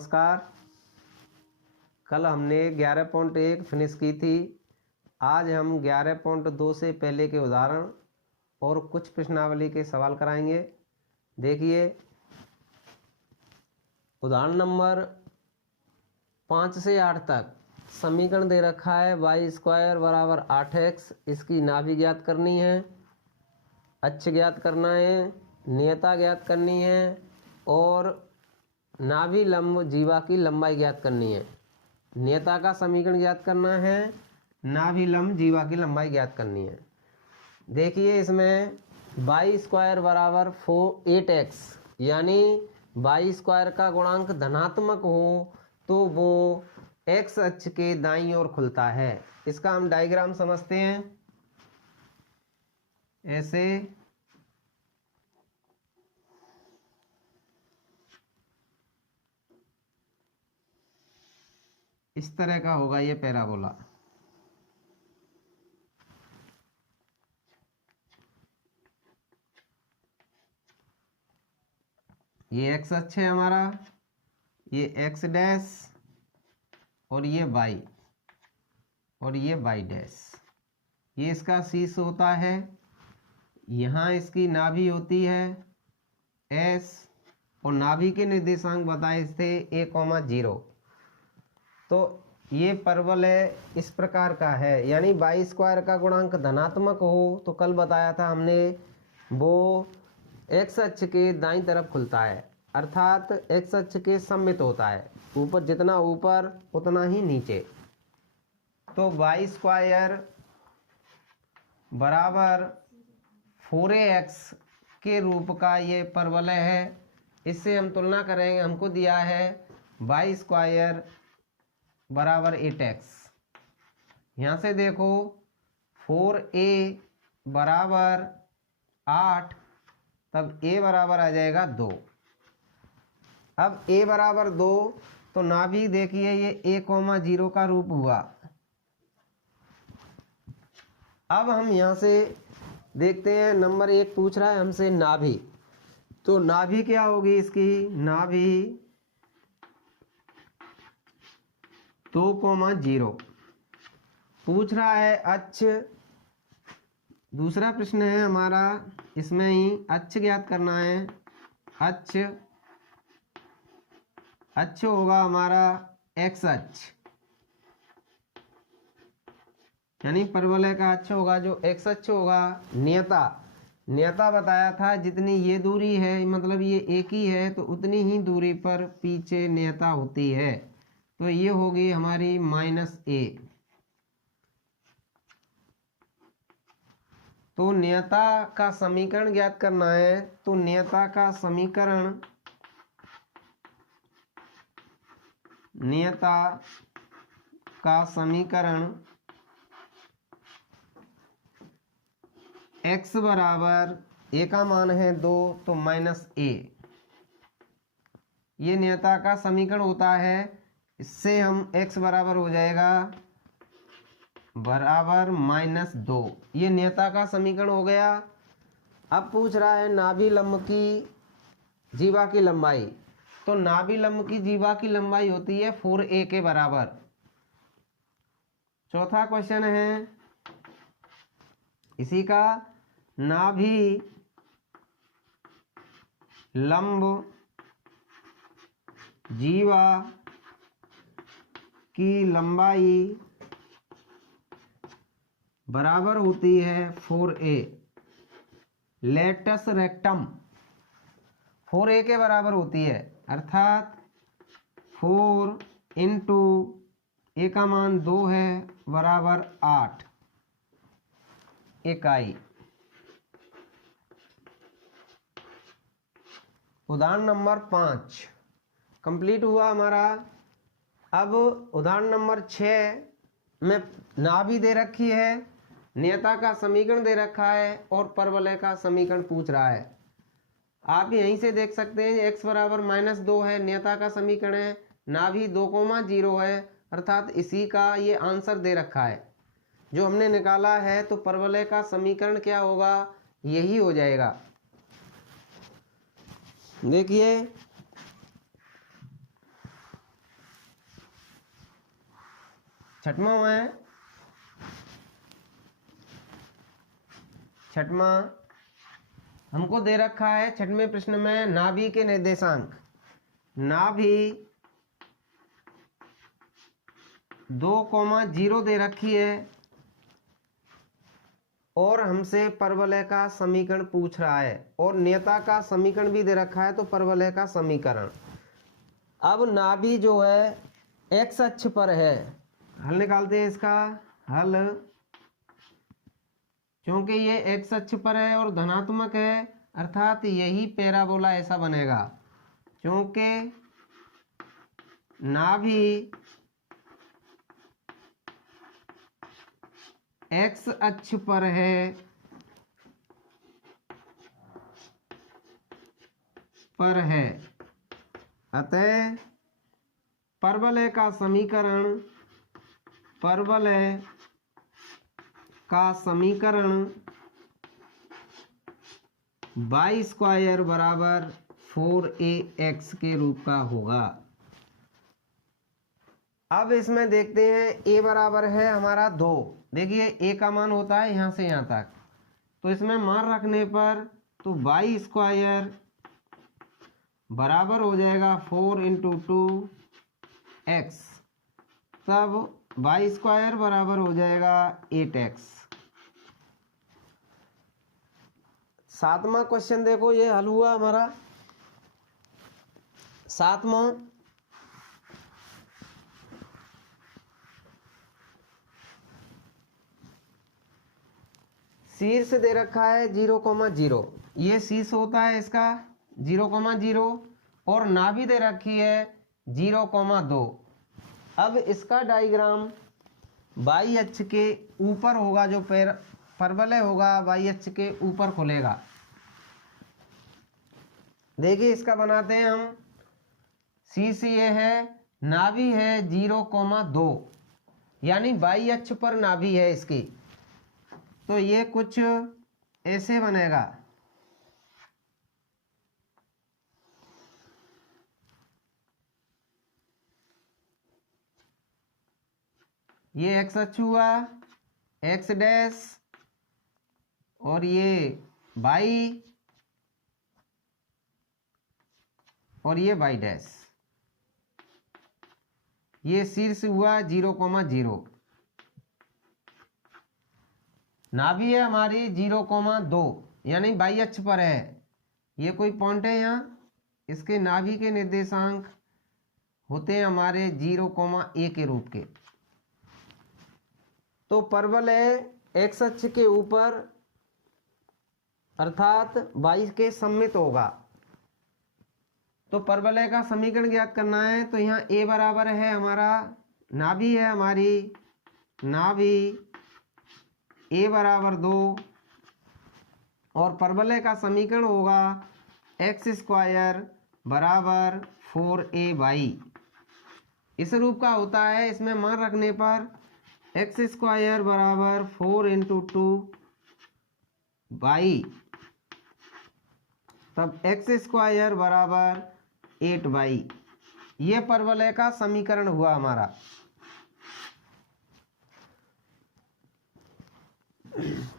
नमस्कार। कल हमने 11.1 फिनिश की थी। आज हम 11.2 से पहले के उदाहरण और कुछ प्रश्नावली के सवाल कराएंगे। देखिए, उदाहरण नंबर 5 से 8 तक समीकरण दे रखा है y² बराबर 8x। इसकी नाभि ज्ञात करनी है, अक्ष ज्ञात करना है, नियता ज्ञात करनी है और नाभि लंब जीवा की लंबाई ज्ञात करनी है। नियता का समीकरण ज्ञात करना है, नाभि लंब जीवा की लंबाई ज्ञात करनी है। देखिए, इसमें y² बराबर 8x यानी y² का गुणांक धनात्मक हो तो वो x अक्ष के दाईं ओर खुलता है। इसका हम डायग्राम समझते हैं। ऐसे इस तरह का होगा ये पैराबोला। ये x अक्ष है हमारा, ये x डैश और ये y और ये y डैश। ये इसका शीर्ष होता है। यहाँ इसकी नाभि होती है s और नाभि के निर्देशांक बताए थे a,0। तो ये परवल है, इस प्रकार का है। यानी y² का गुणांक धनात्मक हो तो कल बताया था हमने वो x अक्ष के दाईं तरफ खुलता है, अर्थात x अक्ष के सममित होता है। ऊपर जितना ऊपर उतना ही नीचे। तो y² बराबर 4ax के रूप का ये परवलय है। इससे हम तुलना करेंगे। हमको दिया है y² बराबर 8x। यहाँ से देखो 4a बराबर 8, तब a बराबर आ जाएगा 2। अब a बराबर 2 तो नाभि देखिए ये a,0 का रूप हुआ। अब हम यहाँ से देखते हैं, नंबर 1 पूछ रहा है हमसे नाभि। तो नाभि क्या होगी इसकी? नाभि 2,0 पूछ रहा है। अक्ष दूसरा प्रश्न है हमारा, इसमें ही अक्ष ज्ञात करना है। अक्ष होगा हमारा x अक्ष, यानी परवलय का अक्ष होगा जो x अक्ष होगा। नियता बताया था जितनी ये दूरी है, मतलब ये एक ही है, तो उतनी ही दूरी पर पीछे नियता होती है। तो ये होगी हमारी -a। तो नियता का समीकरण ज्ञात करना है। तो नियता का समीकरण x बराबर a का मान है 2 तो -a। ये नियता का समीकरण होता है। इससे हम x बराबर हो जाएगा बराबर -2। ये नियता का समीकरण हो गया। अब पूछ रहा है नाभि लंब की जीवा की लंबाई। तो नाभि लंब की जीवा की लंबाई होती है 4a के बराबर। चौथा क्वेश्चन है इसी का, नाभि लंब जीवा की लंबाई बराबर होती है 4a। लेटस रेक्टम 4a के बराबर होती है, अर्थात 4 इंटू a का मान 2 है बराबर 8 इकाई। उदाहरण नंबर 5 कंप्लीट हुआ हमारा। अब उदाहरण नंबर 6 में नाभि दे रखी है, नियता का समीकरण दे रखा है और परवलय का समीकरण पूछ रहा है। आप यहीं से देख सकते हैं x बराबर -2 है, नियता का समीकरण है, नाभि 2,0 है, अर्थात इसी का ये आंसर दे रखा है जो हमने निकाला है। तो परवलय का समीकरण क्या होगा? यही हो जाएगा। देखिए, छठवां हमको दे रखा है छठवें प्रश्न में नाभि के निर्देशांक। नाभि 2,0 दे रखी है और हमसे परवलय का समीकरण पूछ रहा है और नियता का समीकरण भी दे रखा है, तो परवलय का समीकरण। अब नाभि जो है एक्स अक्ष पर है, हल निकालते हैं इसका हल। क्योंकि ये एक्स अक्ष पर है और धनात्मक है, अर्थात यही पैराबोला ऐसा बनेगा। क्योंकि नाभि एक्स अक्ष पर है, अतः परवलय का समीकरण y स्क्वायर बराबर 4ax के रूप का होगा। अब इसमें देखते हैं a बराबर है हमारा 2। देखिए a का मान होता है यहाँ से यहाँ तक, तो इसमें मान रखने पर तो y स्क्वायर बराबर हो जाएगा 4 × 2x, तब y स्क्वायर बराबर हो जाएगा 8x। सातवां क्वेश्चन देखो, ये हल हुआ हमारा। सातवां शीर्ष दे रखा है 0,0, ये शीर्ष होता है इसका 0,0 और नाभि दे रखी है 0,2। अब इसका डायग्राम y अक्ष के ऊपर होगा, जो परवलय होगा y अक्ष के ऊपर खुलेगा। देखिए इसका बनाते हैं हम। शीर्ष ये है, नाभि है 0,2, यानी y अक्ष पर नाभि है इसकी, तो ये कुछ ऐसे बनेगा। ये x अक्ष हुआ, x डैश, और ये y, और ये y डैश। ये शीर्ष हुआ 0,0। नाभि है हमारी 0,2, यानी y अक्ष पर है। ये कोई पॉइंट है यहाँ, इसके नाभि के निर्देशांक होते हैं हमारे 0,a के रूप के। तो परवलय x अक्ष के ऊपर अर्थात y के सममित होगा। तो परवलय का समीकरण ज्ञात करना है, तो यहाँ a बराबर है हमारा, नाभि है हमारी, नाभि a बराबर 2 और परवलय का समीकरण होगा एक्स स्क्वायर बराबर 4ay। इस रूप का होता है। इसमें मान रखने पर एक्स स्क्वायर बराबर 4 × 2y, तब एक्स स्क्वायर बराबर 8y। ये परवलय का समीकरण हुआ हमारा।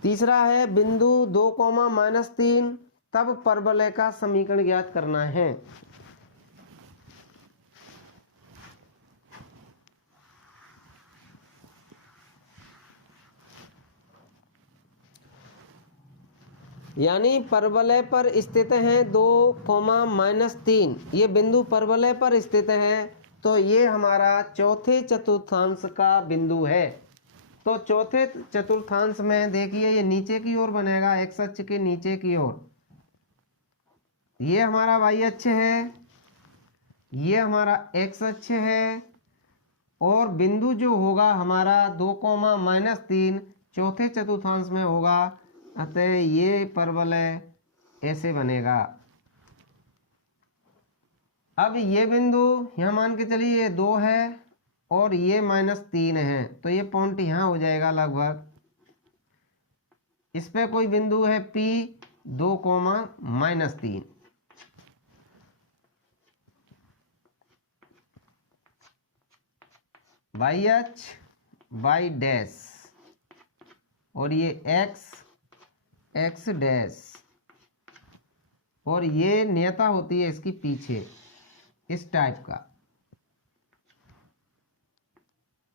तीसरा है बिंदु 2,-3, तब परवलय का समीकरण ज्ञात करना है। यानी परवलय पर स्थित है 2,-3, ये बिंदु परवलय पर स्थित है, तो ये हमारा चौथे चतुर्थांश का बिंदु है। तो चौथे चतुर्थांश में देखिए ये नीचे की ओर बनेगा, एक्स अक्ष के नीचे की ओर। ये हमारा y अक्ष है, ये हमारा x अक्ष है, और बिंदु जो होगा हमारा 2,-3 चौथे चतुर्थांश में होगा। अतः ये परवलय ऐसे बनेगा। अब ये बिंदु यहाँ मान के चलिए ये 2 है और ये -3 है, तो ये पॉइंट यहाँ हो जाएगा लगभग। इस पे कोई बिंदु है P 2,-3। y अक्ष वाई डैश और ये एक्स डैश, और ये नियता होती है इसकी पीछे इस टाइप का,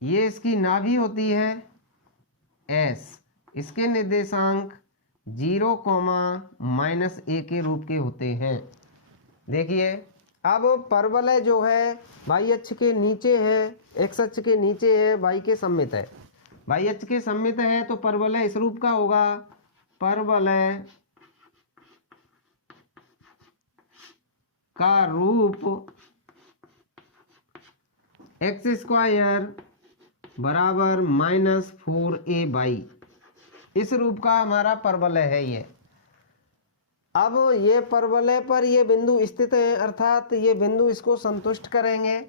ये इसकी नाभि होती है एस, इसके निर्देशांक 0, -a के रूप के होते हैं। देखिए अब परवलय जो है वाई अक्ष के नीचे है, एक्स अक्ष के नीचे है, वाई के सममित है। वाई अक्ष के सममित है तो परवलय इस रूप का होगा, परवलय का रूप x² बराबर -4a/, इस रूप का हमारा परवलय है ये। अब ये परवलय पर ये बिंदु स्थित है, अर्थात ये बिंदु इसको संतुष्ट करेंगे।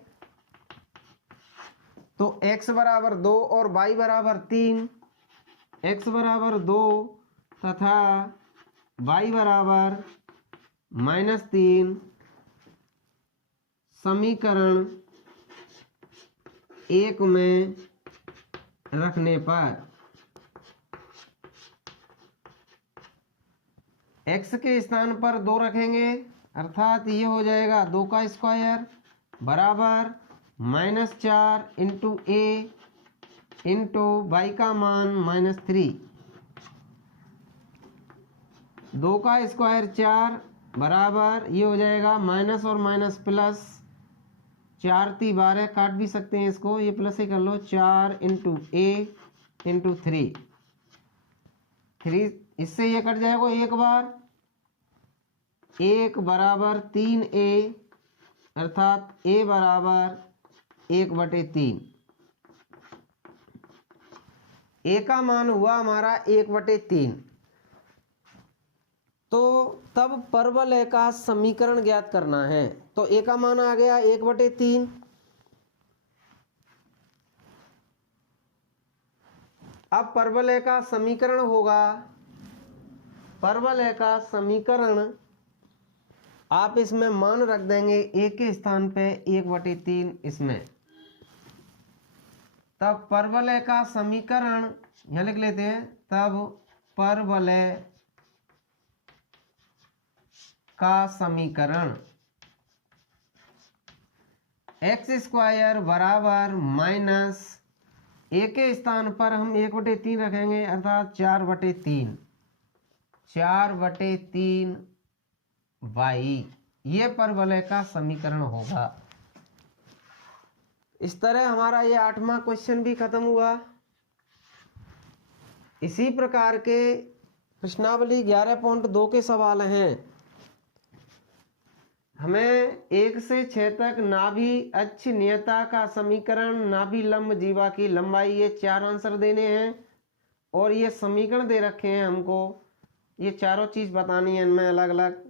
तो x बराबर 2 और y बराबर 3, x बराबर 2 तथा y बराबर -3 समीकरण 1 में रखने पर x के स्थान पर 2 रखेंगे, अर्थात ये हो जाएगा 2 का स्क्वायर बराबर -4 इंटू a इंटू वाई का मान -3, 2 का स्क्वायर 4 बराबर ये हो जाएगा माइनस और माइनस प्लस, 4 × 12 काट भी सकते हैं इसको, ये प्लस ही कर लो, 4 इंटू a इंटू 3, इससे ये कट जाएगा एक बार, 1 बराबर 3a, अर्थात a बराबर 1/3, a का मान हुआ हमारा 1/3। तो तब परवलय का समीकरण ज्ञात करना है, तो a का मान आ गया 1/3। अब परवलय का समीकरण होगा, परवलय का समीकरण आप इसमें मान रख देंगे a के स्थान पे 1/3 इसमें, तब परवलय का समीकरण यहाँ लिख लेते हैं, तब परवलय का समीकरण x² बराबर -a के स्थान पर हम 1/3 रखेंगे, अर्थात 4/3, 4/3 y, ये परवलय का समीकरण होगा। इस तरह हमारा ये 8वां क्वेश्चन भी खत्म हुआ। इसी प्रकार के प्रश्नावली 11.2 के सवाल हैं। हमें 1 से 6 तक नाभि अक्ष नियता का समीकरण, नाभि लंब जीवा की लंबाई, ये 4 आंसर देने हैं और ये समीकरण दे रखे हैं हमको, ये चारों चीज बतानी है इनमें अलग अलग।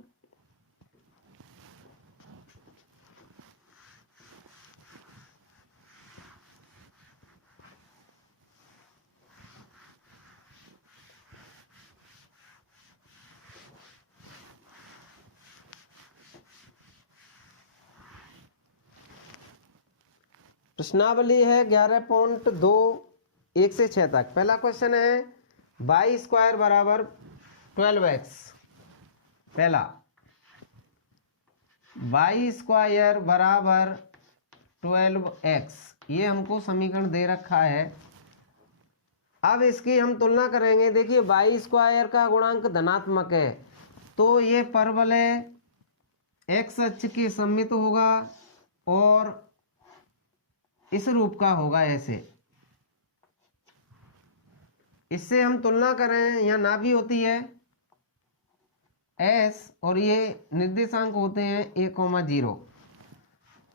प्रश्नावली है 11.2 1 से 6 तक। पहला क्वेश्चन है y² बराबर 12x। पहला y² बराबर 12x, ये हमको समीकरण दे रखा है। अब इसकी हम तुलना करेंगे। देखिए y² का गुणांक धनात्मक है तो ये परवलय x अक्ष के सममित होगा और इस रूप का होगा ऐसे। इससे हम तुलना करें, यहाँ नाभि होती है s और ये निर्देशांक होते हैं a, 0।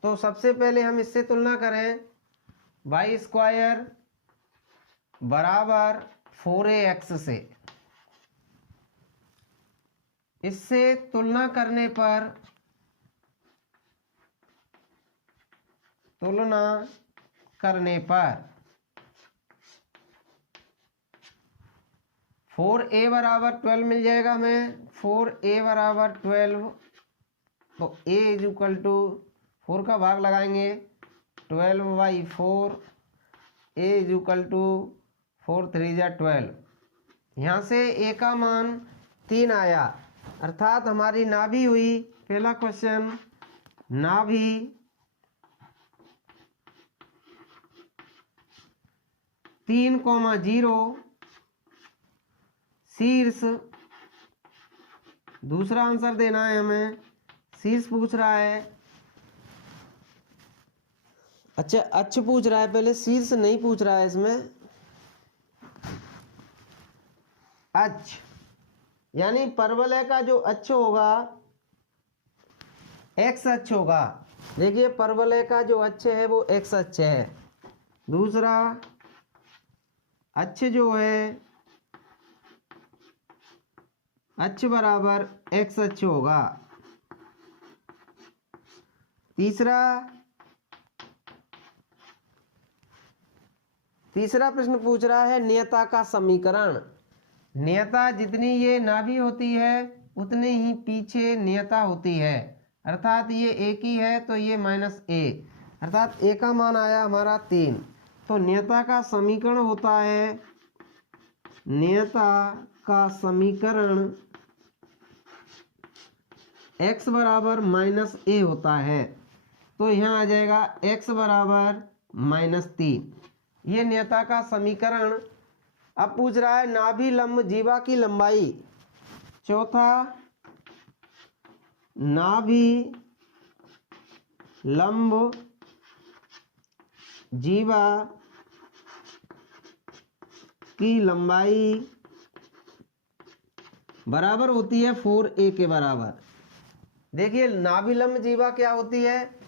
तो सबसे पहले हम इससे तुलना करें, y² बराबर 4ax से। इससे तुलना करने पर 4a बराबर 12 मिल जाएगा हमें। 4a बराबर 12, तो a = 4 का भाग लगाएंगे, 12/4 a इज इक्वल टू 4 3 जा 12। यहाँ से a का मान 3 आया, अर्थात हमारी नाभि हुई, पहला क्वेश्चन, नाभि 3,0 शीर्ष, दूसरा आंसर देना है हमें, शीर्ष पूछ रहा है, अच्छा अक्ष पूछ रहा है, पहले शीर्ष नहीं पूछ रहा है इसमें, अक्ष यानी परवलय का जो अक्ष होगा एक्स अक्ष होगा। देखिए परवलय का जो अक्ष है वो एक्स अक्ष है, दूसरा अक्ष जो है अक्ष बराबर एक्स अक्ष होगा, तीसरा प्रश्न पूछ रहा है नियता का समीकरण। नियता जितनी ये नाभि होती है उतनी ही पीछे नियता होती है, अर्थात ये एक ही है तो ये -a, अर्थात a का मान आया हमारा 3। तो नियता का समीकरण होता है, नियता का समीकरण x बराबर -a होता है, तो यहाँ आ जाएगा x बराबर -3, ये नियता का समीकरण। अब पूछ रहा है नाभि लंब जीवा की लंबाई, चौथा नाभि लंब जीवा की लंबाई बराबर होती है 4a के बराबर। देखिए नाभि लंब जीवा क्या होती है,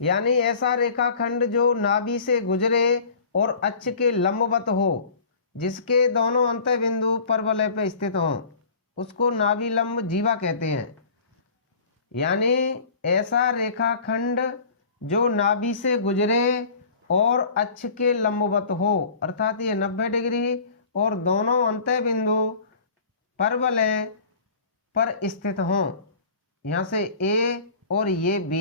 यानी ऐसा रेखाखंड जो नाभि से गुजरे और अक्ष के लंबवत हो, जिसके दोनों अंत्य बिंदु परवलय पर स्थित हों, उसको नाभि लंब जीवा कहते हैं। यानी ऐसा रेखाखंड जो नाभि से गुजरे और अक्ष के लंबवत हो, अर्थात ये 90 डिग्री और दोनों अंत्य बिंदु परवलय पर स्थित हों। यहाँ से A और ये B,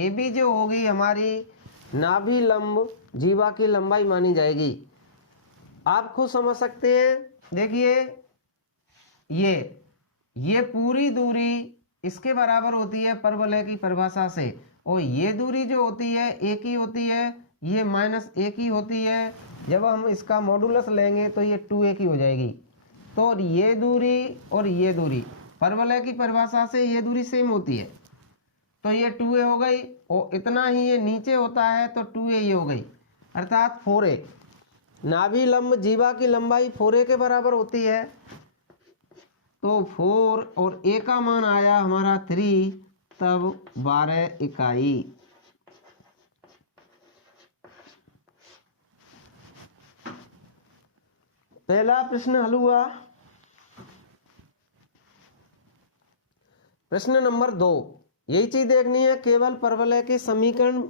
AB जो होगी हमारी नाभि लंब जीवा की लंबाई मानी जाएगी। आप खुद समझ सकते हैं, देखिए ये पूरी दूरी इसके बराबर होती है परवलय की परिभाषा से, और ये दूरी जो होती है एक ही होती है, ये -1 ही होती है। जब हम इसका मॉडुलस लेंगे तो ये 2a की हो जाएगी। तो ये दूरी और ये दूरी परवलय की परिभाषा से ये दूरी सेम होती है, तो ये 2a हो गई, और इतना ही ये नीचे होता है तो 2a ये हो गई, अर्थात 4a। नाभि लंब जीवा की लंबाई 4a के बराबर होती है, तो 4 और a का मान आया हमारा 3, तब 12 इकाई। पहला प्रश्न हल हुआ। प्रश्न नंबर 2, यही चीज देखनी है, केवल परवलय के समीकरण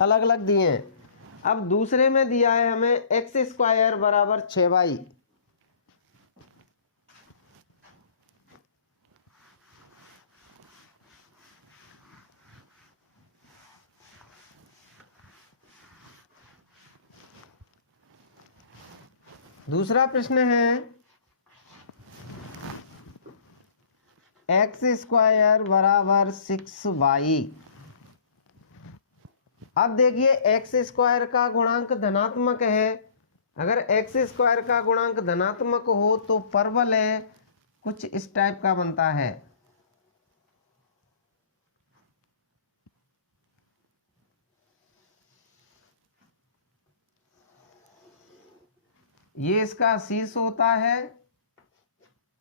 अलग अलग दिए हैं। अब दूसरे में दिया है हमें x² बराबर 6y, दूसरा प्रश्न है x² बराबर 6y। अब देखिए x² का गुणांक धनात्मक है, अगर x² का गुणांक धनात्मक हो तो परवलय कुछ इस टाइप का बनता है। ये इसका शीर्ष होता है,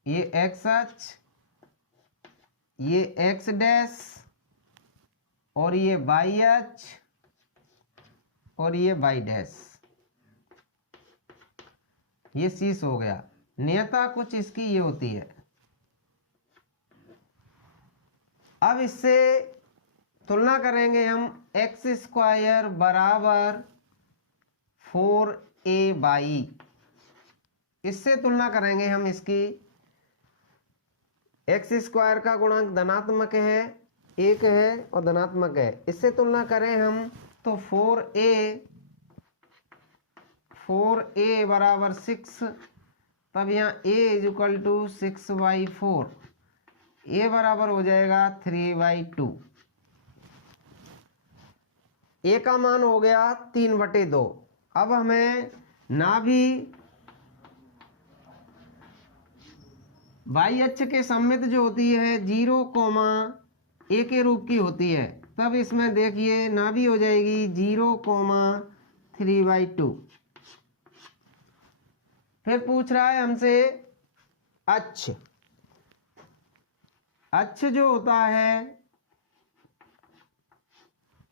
ये x अक्ष, ये x डैश, और ये y अक्ष, और ये y डैश, ये शीर्ष हो गया। नियता कुछ इसकी ये होती है। अब इससे तुलना करेंगे हम, x² बराबर 4ay, इससे तुलना करेंगे हम इसकी। x² का गुणांक धनात्मक है, 1 है और धनात्मक है, इससे तुलना करें हम तो 4a 4a बराबर 6, तब यहाँ a is equal to 6/4, a बराबर हो जाएगा 3/2। a का मान हो गया 3/2। अब हमें नाभि वाई अक्ष के सममित जो होती है 0, a के रूप की होती है, तब इसमें देखिए नाभि हो जाएगी 0, 3/2। फिर पूछ रहा है हमसे अक्ष। अक्ष जो होता है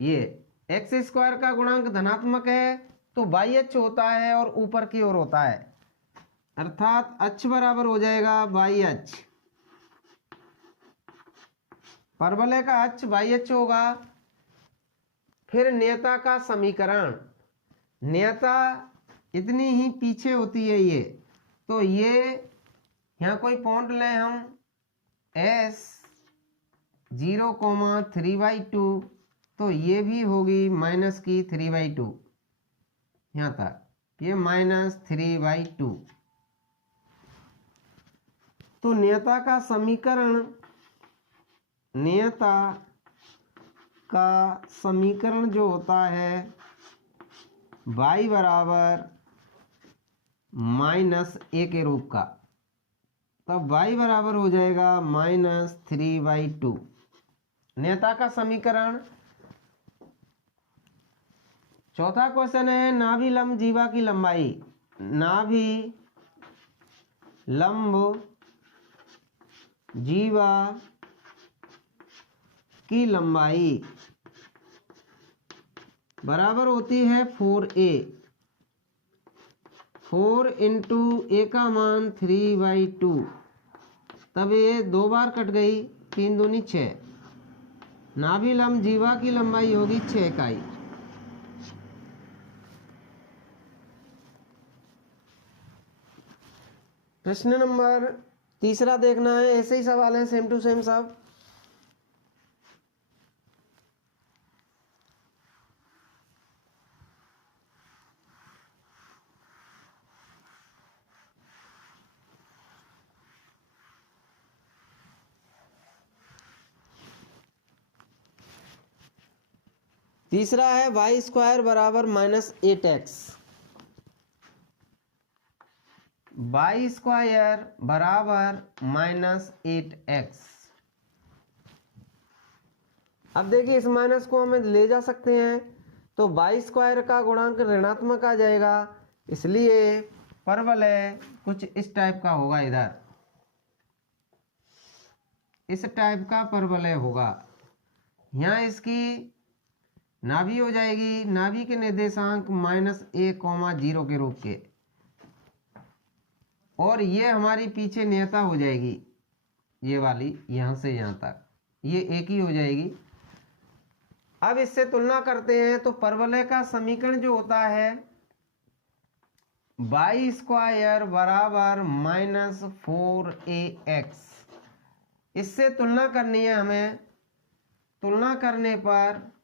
ये x² का गुणांक धनात्मक है तो y अक्ष होता है और ऊपर की ओर होता है, अर्थात अक्ष बराबर हो जाएगा y अक्ष। परवलय का अक्ष y अक्ष होगा। फिर नियता का समीकरण, नियता इतनी ही पीछे होती है ये, तो ये यहाँ कोई पॉइंट लें हम s 0, 3/2, तो ये भी होगी माइनस की 3/2, यहाँ तक ये -3/2। तो नियता का समीकरण, नियता का समीकरण जो होता है y बराबर -a के रूप का, तब y बराबर हो जाएगा -3/2। नियता का समीकरण। चौथा क्वेश्चन है नाभि लंब जीवा की लंबाई। नाभि लंब जीवा की लंबाई बराबर होती है 4a। 4 इंटू a का मान 3/2, तब ये 2 बार कट गई, 3 दूनी 6। नाभि लंब जीवा की लंबाई होगी 6 इकाई। प्रश्न नंबर तीसरा देखना है, ऐसे ही सवाल है सेम टू सेम सब। तीसरा है y² बराबर -8x। y² बराबर -8x। अब देखिए इस माइनस को हमें ले जा सकते हैं, तो y² का गुणांक ऋणात्मक आ जाएगा, इसलिए परवलय कुछ इस टाइप का होगा। इधर इस टाइप का परवलय होगा। यहाँ इसकी नाभि हो जाएगी, नाभि के निर्देशांक -a, 0 के रूप के, और ये हमारी पीछे नियता हो जाएगी, ये वाली यहाँ से यहाँ तक ये एक ही हो जाएगी। अब इससे तुलना करते हैं तो परवलय का समीकरण जो होता है y² बराबर -4ax। इससे तुलना करनी है हमें। तुलना करने पर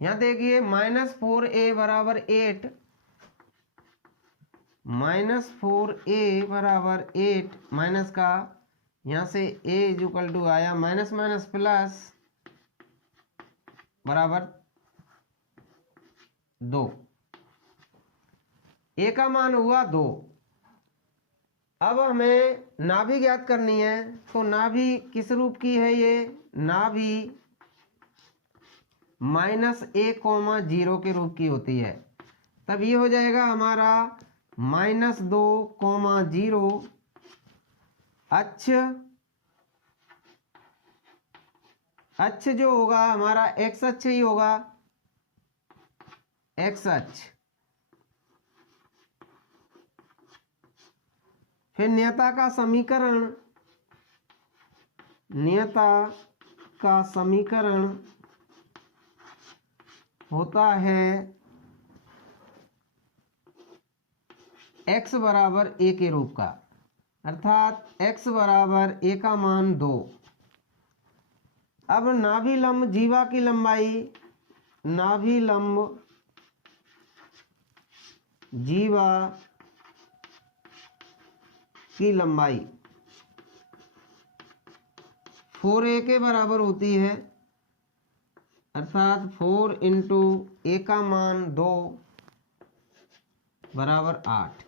यहाँ देखिए -4a बराबर 8, -4a बराबर 8, माइनस का यहाँ से a इज इक्वल टू आया माइनस माइनस प्लस बराबर 2, a का मान हुआ 2। अब हमें नाभि ज्ञात करनी है, तो नाभि किस रूप की है? ये नाभि -a, 0 के रूप की होती है, तब ये हो जाएगा हमारा -2, 0। अक्ष जो होगा हमारा x अक्ष ही होगा, x अक्ष। फिर नियता का समीकरण, नियता का समीकरण होता है x बराबर a के रूप का, अर्थात x बराबर a का मान 2। अब नाभिलंब जीवा की लंबाई, नाभिलंब जीवा की लंबाई 4a के बराबर होती है, अर्थात 4 इंटू a का मान 2 बराबर 8।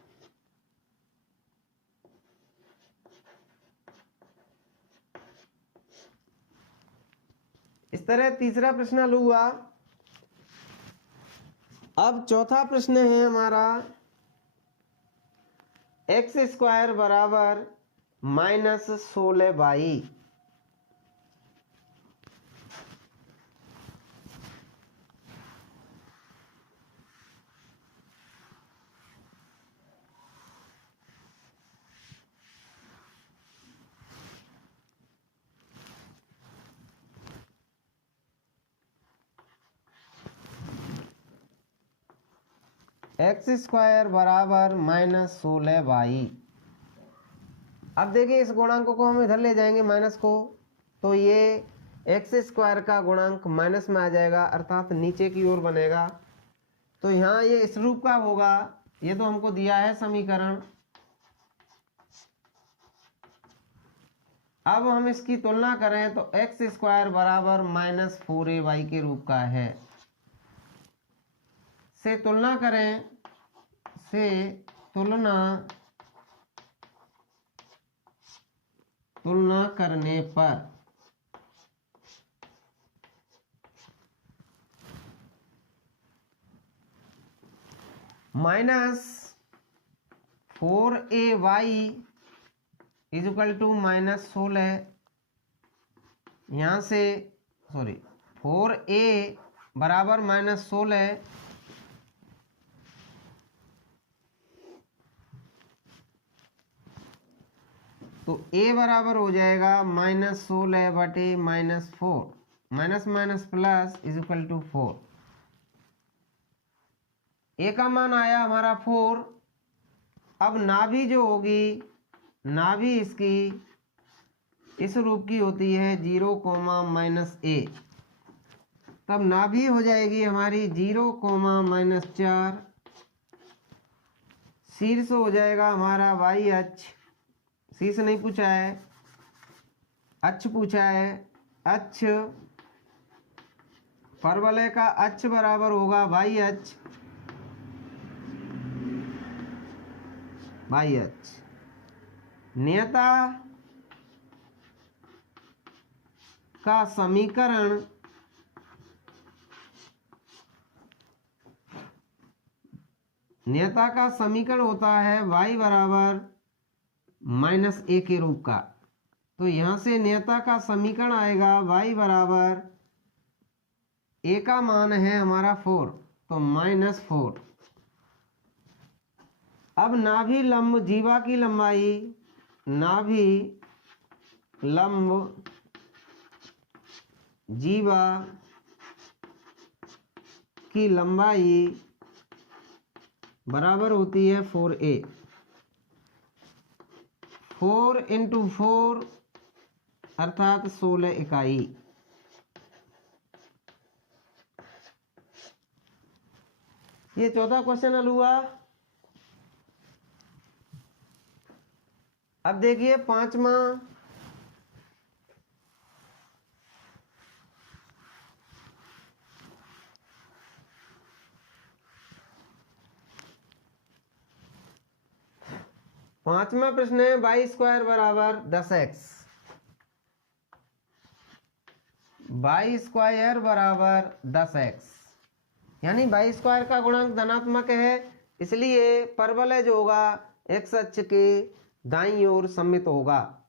इस तरह तीसरा प्रश्न हल हुआ। अब चौथा प्रश्न है हमारा x² बराबर -16y। x² बराबर -16y। अब देखिए इस गुणांक को हम इधर ले जाएंगे माइनस को, तो ये x² का गुणांक माइनस में आ जाएगा, अर्थात नीचे की ओर बनेगा। तो यहाँ ये इस रूप का होगा, ये तो हमको दिया है समीकरण। अब हम इसकी तुलना करें तो x² बराबर -4ay के रूप का है। से तुलना करें, तुलना करने पर -4ay इक्वल टू -16, यहाँ से 4a बराबर -16, तो a बराबर हो जाएगा -16 बटे -4, minus minus plus equal to 4। a का मान आया हमारा 4। अब नाभि जो होगी, नाभि इसकी इस रूप की होती है 0, -a। तब नाभि हो जाएगी हमारी 0, -4। शीर्ष हो जाएगा हमारा y अक्ष, शीर्ष नहीं पूछा है, अक्ष पूछा है। अक्ष परवलय का अक्ष बराबर होगा y अक्ष, y अक्ष। नियता का समीकरण होता है y बराबर -a के रूप का। तो यहां से नियता का समीकरण आएगा y बराबर a का मान है हमारा 4, तो -4। अब नाभिलंब जीवा की लंबाई, नाभिलंब जीवा की लंबाई बराबर होती है 4a। 4 इंटू 4 अर्थात 16 इकाई। ये चौथा क्वेश्चन हल हुआ। अब देखिए पांचवा, प्रश्न है y² बराबर 10x। y² बराबर 10x, यानी y² का गुणांक धनात्मक है, इसलिए परवलय जो होगा x अक्ष के दाईं ओर सममित होगा।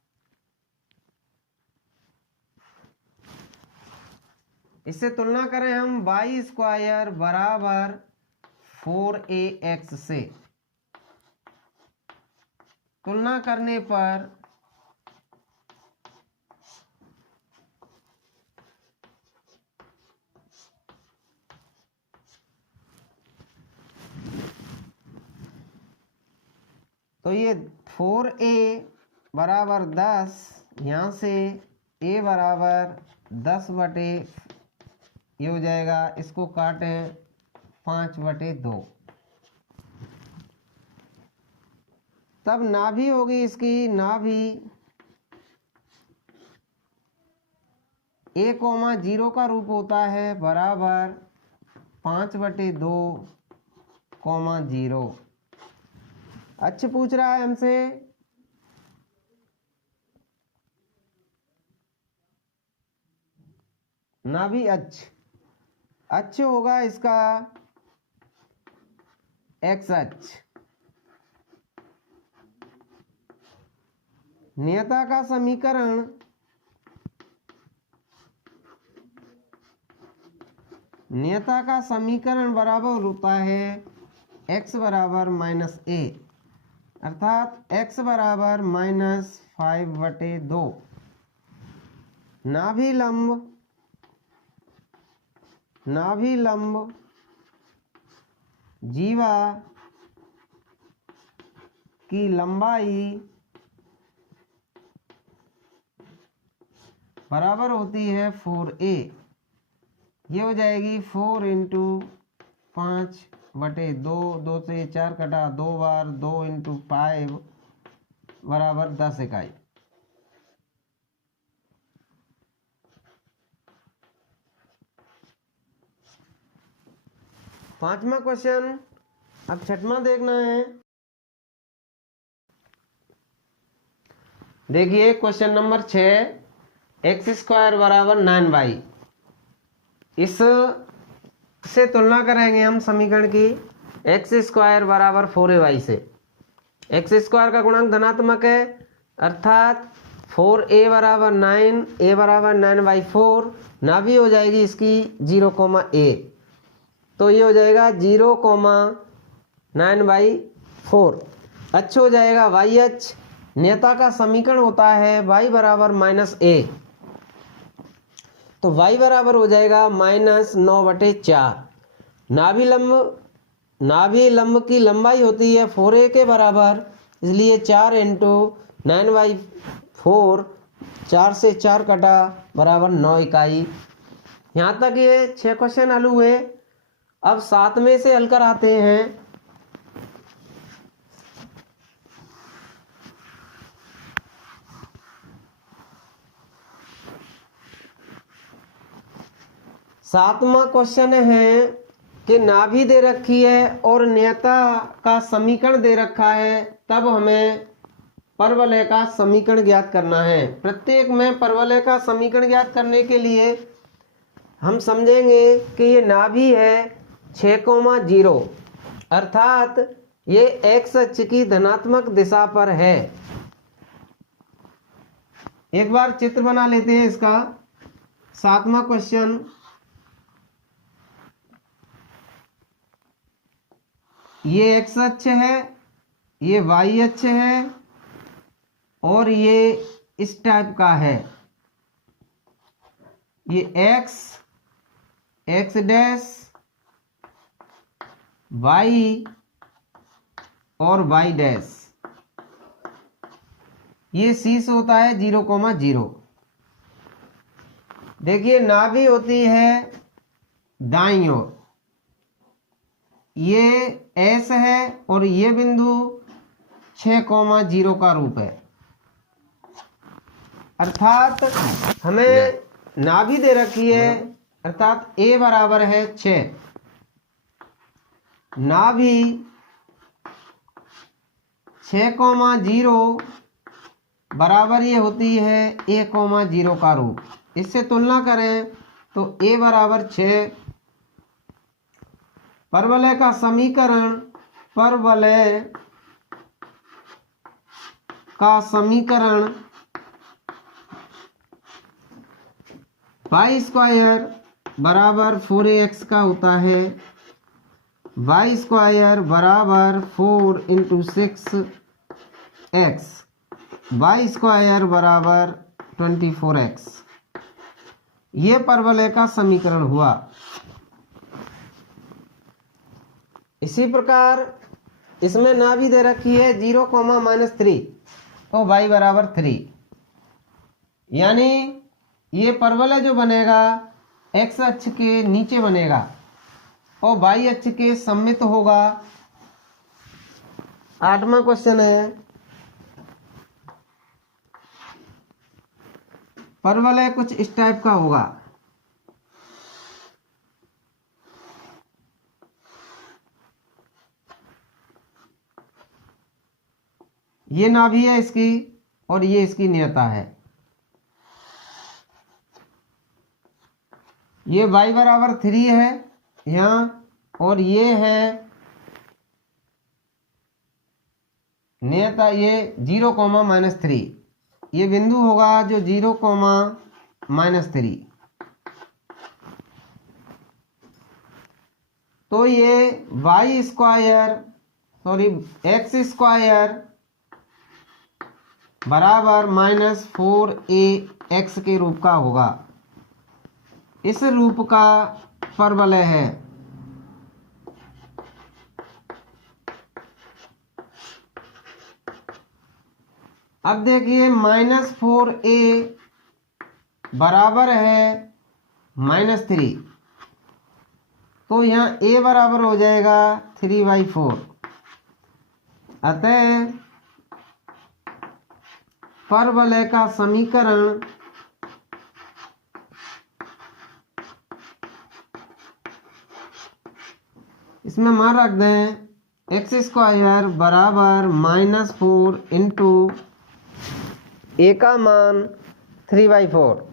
इससे तुलना करें हम y² बराबर 4ax से, तुलना करने पर तो ये 4a बराबर 10, यहाँ से a बराबर 10 बटे, ये हो जाएगा, इसको काटें 5/2, तब नाभि होगी इसकी, नाभि a,0 का रूप होता है बराबर 5/2, 0। अच्छा पूछ रहा है हमसे, नाभि अक्ष होगा इसका x अक्ष। नियता का समीकरण बराबर होता है x बराबर -a, अर्थात x बराबर -5/2। नाभि लंब जीवा की लंबाई बराबर होती है 4a, ये हो जाएगी 4 × 5/2, 2 से 4 कटा 2 बार, 2 × 5 बराबर 10 इकाई। पांचवा क्वेश्चन, अब छठवां देखना है। देखिए क्वेश्चन नंबर 6, x² बराबर 9y। इससे तुलना करेंगे हम समीकरण की, x² बराबर 4ay से। x² का गुणांक धनात्मक है, अर्थात 4a बराबर 9, a बराबर 9/4, नाभि हो जाएगी इसकी 0,a, तो ये हो जाएगा 0,9/4। अक्ष हो जाएगा y अक्ष। नियता का समीकरण होता है y बराबर -a, तो y बराबर हो जाएगा -9/4। नाभि लंब की लंबाई होती है 4a के बराबर, इसलिए 4 × 9/4, 4 से 4 कटा बराबर 9 इकाई। यहाँ तक ये 6 क्वेश्चन हल हुए। अब 7वें से हल कराते हैं। सातवां क्वेश्चन है कि नाभि दे रखी है और नियता का समीकरण दे रखा है, तब हमें परवलय का समीकरण ज्ञात करना है। प्रत्येक में परवलय का समीकरण ज्ञात करने के लिए हम समझेंगे कि ये नाभि है 6,0, अर्थात ये x अक्ष की धनात्मक दिशा पर है। एक बार चित्र बना लेते हैं इसका। 7वां क्वेश्चन, ये x अक्ष है, ये y अक्ष है और ये इस टाइप का है। ये x डैश, y और y डैश, ये शीर्ष होता है 0,0। देखिए नाभि होती है दाईं ओर, ये S है और ये बिंदु 6,0 का रूप है, अर्थात हमें नाभि दे रखी है, अर्थात A बराबर है 6। नाभि 6,0 बराबर ये होती है A,0 का रूप। इससे तुलना करें तो A बराबर 6। परवलय का समीकरण, परवलय का समीकरण y² बराबर 4ax का होता है। y² बराबर 4 × 6x, y² बराबर 24x। ये परवलय का समीकरण हुआ। इसी प्रकार इसमें नाभि दे रखी है 0,-3, और y बराबर 3। यानी ये परवलय जो बनेगा x अक्ष के नीचे बनेगा और y अक्ष के सममित होगा। 8वां क्वेश्चन है, परवलय कुछ इस टाइप का होगा। ये नाभि है इसकी और ये इसकी नियता है। ये y बराबर 3 है यहाँ और ये है नियता, ये 0,-3। ये बिंदु होगा जो 0,-3। तो ये x स्क्वायर बराबर -4ax के रूप का होगा। इस रूप का परवलय है। अब देखिए -4a बराबर है -3, तो यहाँ a बराबर हो जाएगा 3/4। अतः परवलय का समीकरण इसमें मान रख दें, एक्स स्क्वायर बराबर -4 इंटू ए का मान 3/4।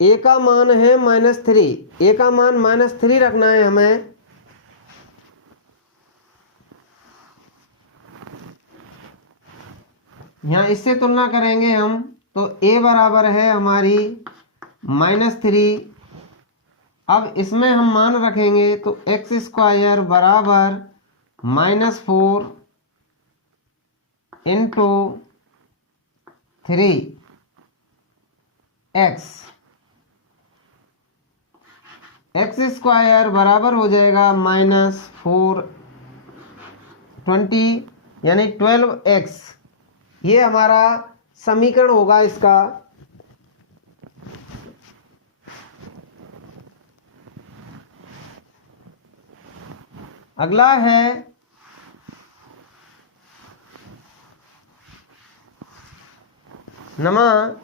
ए का मान है -3, ए का मान -3 रखना है हमें। यहाँ इससे तुलना करेंगे हम, तो a बराबर है हमारी -3। अब इसमें हम मान रखेंगे तो एक्स स्क्वायर बराबर -4 इंटू 3x। एक्स स्क्वायर बराबर हो जाएगा -420 यानी 12x। ये हमारा समीकरण होगा इसका। अगला है नमा।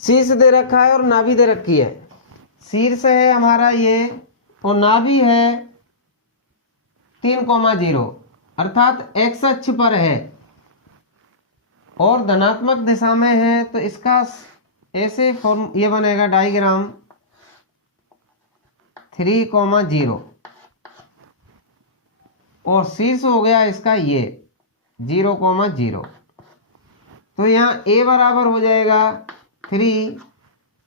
शीर्ष दे रखा है और नाभि दे रखी है। शीर्ष है हमारा ये और नाभि है 3,0 अर्थात x अक्ष पर है और धनात्मक दिशा में है, तो इसका ऐसे फॉर्म ये बनेगा डायग्राम 3,0 और शीर्ष हो गया इसका ये 0,0। तो यहाँ a बराबर हो जाएगा 3।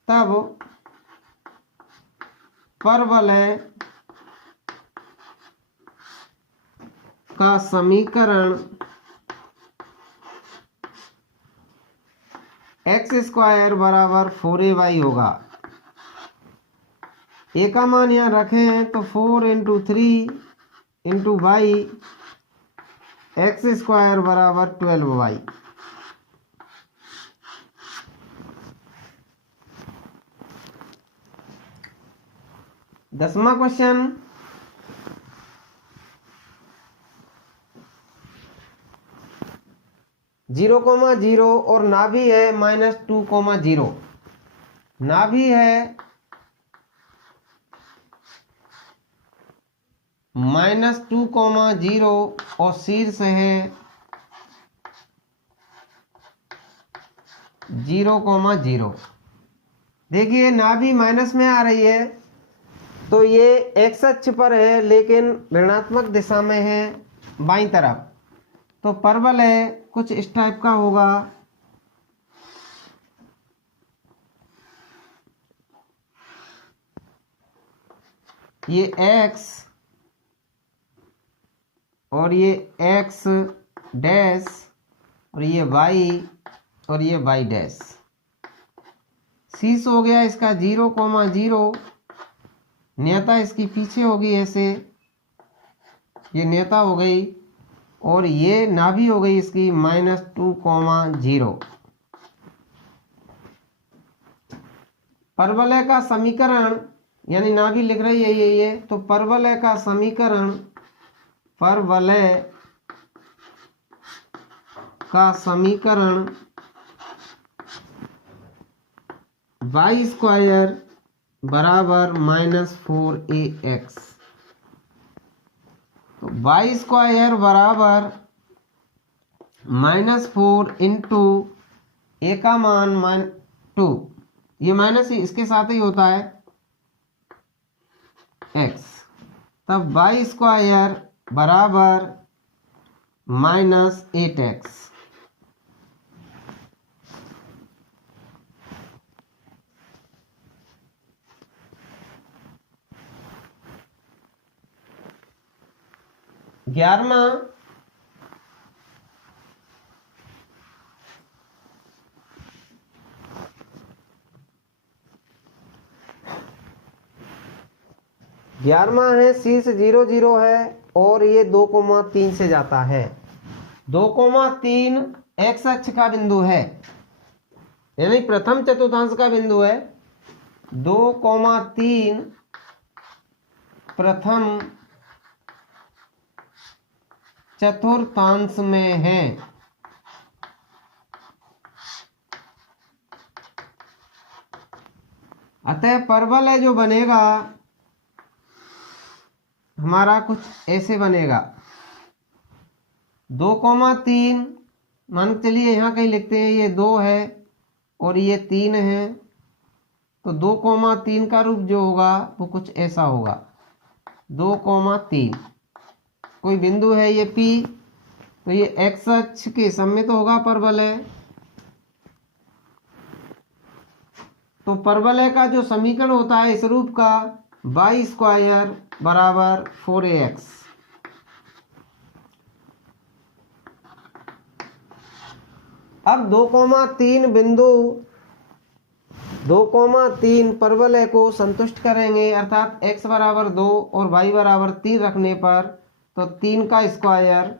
तब परवलय का समीकरण एक्स स्क्वायर बराबर 4ay होगा। ए का मान यहाँ रखे हैं तो 4 into 3 into y, x square बराबर 12y। दसवां क्वेश्चन, (0,0) और नाभि है -2,0। नाभि है -2,0 और शीर्ष है 0,0। देखिए नाभि माइनस में आ रही है तो ये एक्स अक्ष पर है लेकिन ऋणात्मक दिशा में है बाईं तरफ। तो परवलय कुछ इस टाइप का होगा। ये x और ये x डैश और ये y और ये y डैश। शीर्ष हो गया इसका 0,0, न्यता इसकी पीछे होगी ऐसे, ये न्यता हो गई, और ये नाभि हो गई इसकी -2,0। परवलय का समीकरण, यानी नाभि लिख रही है ये, तो परवलय का समीकरण, परवलय का समीकरण y² बराबर -4ax। तो y² बराबर -4 इंटू a का मान 2, ये माइनस इसके साथ ही होता है x, तब y² बराबर -8x। ग्यारहवां, है शीर्ष 0, 0 है और ये 2,3 से जाता है। 2,3 x अक्ष का बिंदु है, यानी प्रथम चतुर्थांश का बिंदु है। 2,3 प्रथम चतुर्थांश में है। अतः परवलय जो बनेगा हमारा कुछ ऐसे बनेगा। 2,3 मान चलिए यहाँ कहीं लिखते हैं, ये 2 है और ये 3 है, तो 2,3 का रूप जो होगा वो कुछ ऐसा होगा। 2,3 कोई बिंदु है ये P, तो ये x अक्ष के सममित होगा परवलय। तो परवलय का जो समीकरण होता है इस रूप का, y² बराबर 4ax। अब 2,3 बिंदु 2,3 परवलय को संतुष्ट करेंगे, अर्थात x बराबर 2 और y बराबर 3 रखने पर, तो 3 का स्क्वायर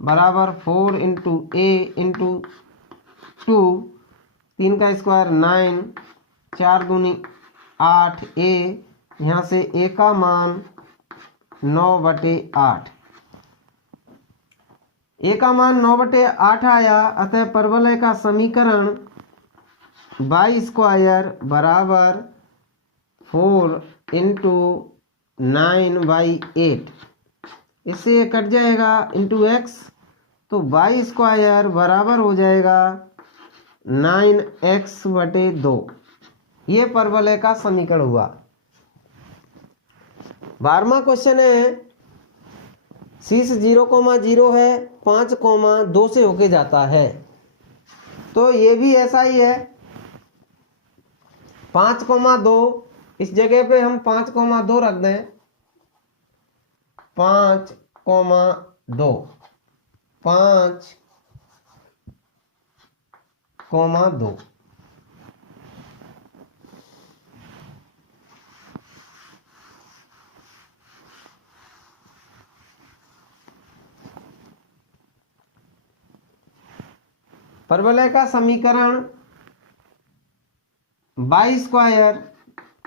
बराबर 4 इंटू a इंटू 2, 3 का स्क्वायर 9, 4 दूनी 8, a, यहाँ से a का मान 9/8। a का मान 9/8 आया, अतः परवलय का समीकरण y² बराबर 4 इंटू 9/8, इससे ये कट जाएगा इंटू x, तो y² बराबर हो जाएगा 9x/2। ये परवलय का समीकरण हुआ। 12वां क्वेश्चन है, शीर्ष 0,0 है, 5,2 से होके जाता है, तो ये भी ऐसा ही है। 5,2, इस जगह पे हम 5,2 रख दें, 5,2, 5,2। परवलय का समीकरण y²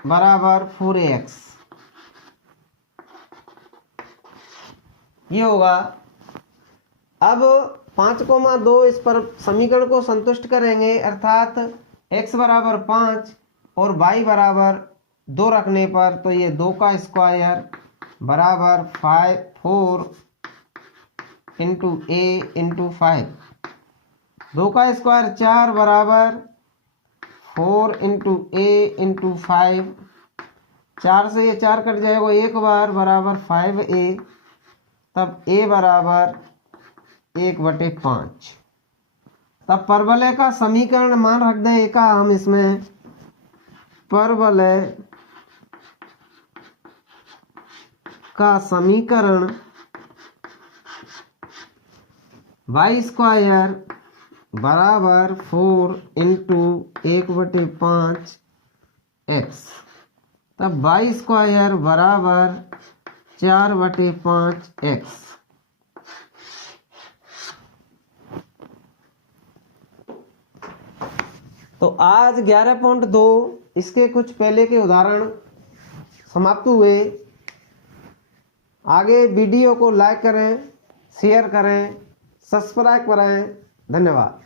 बराबर 4ax, ये होगा। अब 5,2 इस पर समीकरण को संतुष्ट करेंगे, अर्थात x बराबर 5 और y बराबर 2 रखने पर, तो ये 2 का स्क्वायर बराबर 4 इंटू a इंटू 5, 2 का स्क्वायर 4 बराबर 4 इंटू a इंटू 5, 4 से ये 4 कट जाएगा एक बार, बराबर 5a, तब a बराबर 1/5। तब परवलय का समीकरण मान रख दें a का हम इसमें, परवलय का समीकरण y² बराबर 4 इंटू 1/5 एक्स, तब वाई स्क्वायर बराबर 4/5 एक्स। तो आज 11.2 इसके कुछ पहले के उदाहरण समाप्त हुए। आगे वीडियो को लाइक करें, शेयर करें, सब्सक्राइब करें। धन्यवाद।